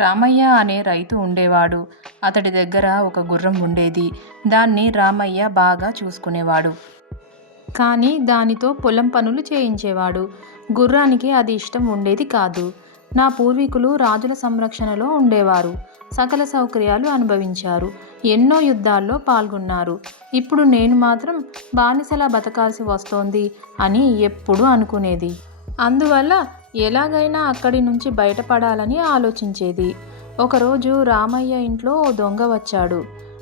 రామయ్య అనే రైతు ఉండేవాడు. అతడి దగ్గర ఒక గుర్రం ఉండేది. దాన్ని రామయ్య బాగా చూసుకునేవాడు. కానీ దానితో పొలం పనులు చేయించేవాడు. గుర్రానికి అది ఇష్టం ఉండేది కాదు. నా పూర్వీకులు రాజుల సంరక్షణలో ఉండేవారు. సకల సౌకర్యాలు అనుభవించారు. ఎన్నో యుద్ధాల్లో పాల్గొన్నారు. ఇప్పుడు నేను మాత్రం బానిసలా బతకాల్సి వస్తోంది అని ఎప్పుడూ అనుకునేది. అందువల్ల ఎలాగైనా అక్కడి నుంచి బయటపడాలని ఆలోచించేది. ఒకరోజు రామయ్య ఇంట్లో ఓ దొంగ వచ్చాడు.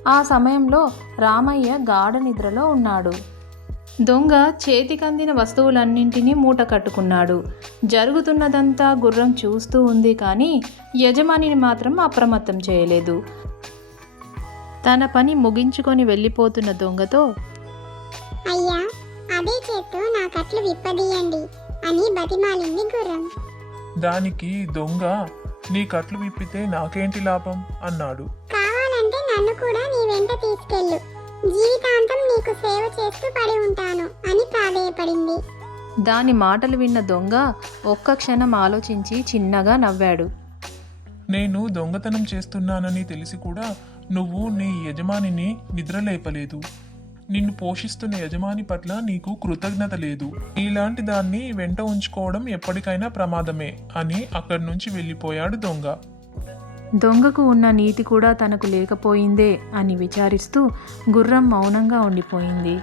ఆ సమయంలో రామయ్య గాఢ నిద్రలో ఉన్నాడు. దొంగ చేతికందిన వస్తువులన్నింటినీ మూట కట్టుకున్నాడు. జరుగుతున్నదంతా గుర్రం చూస్తూ ఉంది, కానీ యజమానిని మాత్రం అప్రమత్తం చేయలేదు. తన పని ముగించుకొని వెళ్ళిపోతున్న దొంగతో, అయ్యా, అదే చేత్తో నా కట్లు విప్పదీయండి అని బతిమాలింది గుర్రం. దానికి దొంగ, నీ కట్లు విప్పితే నాకేంటి లాభం అన్నాడు. కావాలంటే నన్ను కూడా నీ వెంట తీసుకెళ్ళు, జీవితాంతం నీకు సేవ చేస్తూ పడి ఉంటాను అని ప్రాధేయపడింది. దాని మాటలు విన్న దొంగ ఒక్క క్షణం ఆలోచించి చిన్నగా నవ్వాడు. నేను దొంగతనం చేస్తున్నానని తెలిసి కూడా నువ్వు నీ యజమానిని నిద్రలేపలేదు. నిన్ను పోషిస్తున్న యజమాని పట్ల నీకు కృతజ్ఞత లేదు. ఇలాంటి దాన్ని వెంట ఉంచుకోవడం ఎప్పటికైనా ప్రమాదమే అని అక్కడి నుంచి వెళ్ళిపోయాడు దొంగ. దొంగకు ఉన్న నీతి కూడా తనకు లేకపోయిందే అని విచారిస్తూ గుర్రం మౌనంగా ఉండిపోయింది.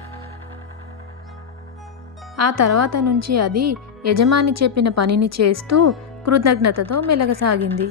ఆ తర్వాత నుంచి అది యజమాని చెప్పిన పనిని చేస్తూ కృతజ్ఞతతో మెలగసాగింది.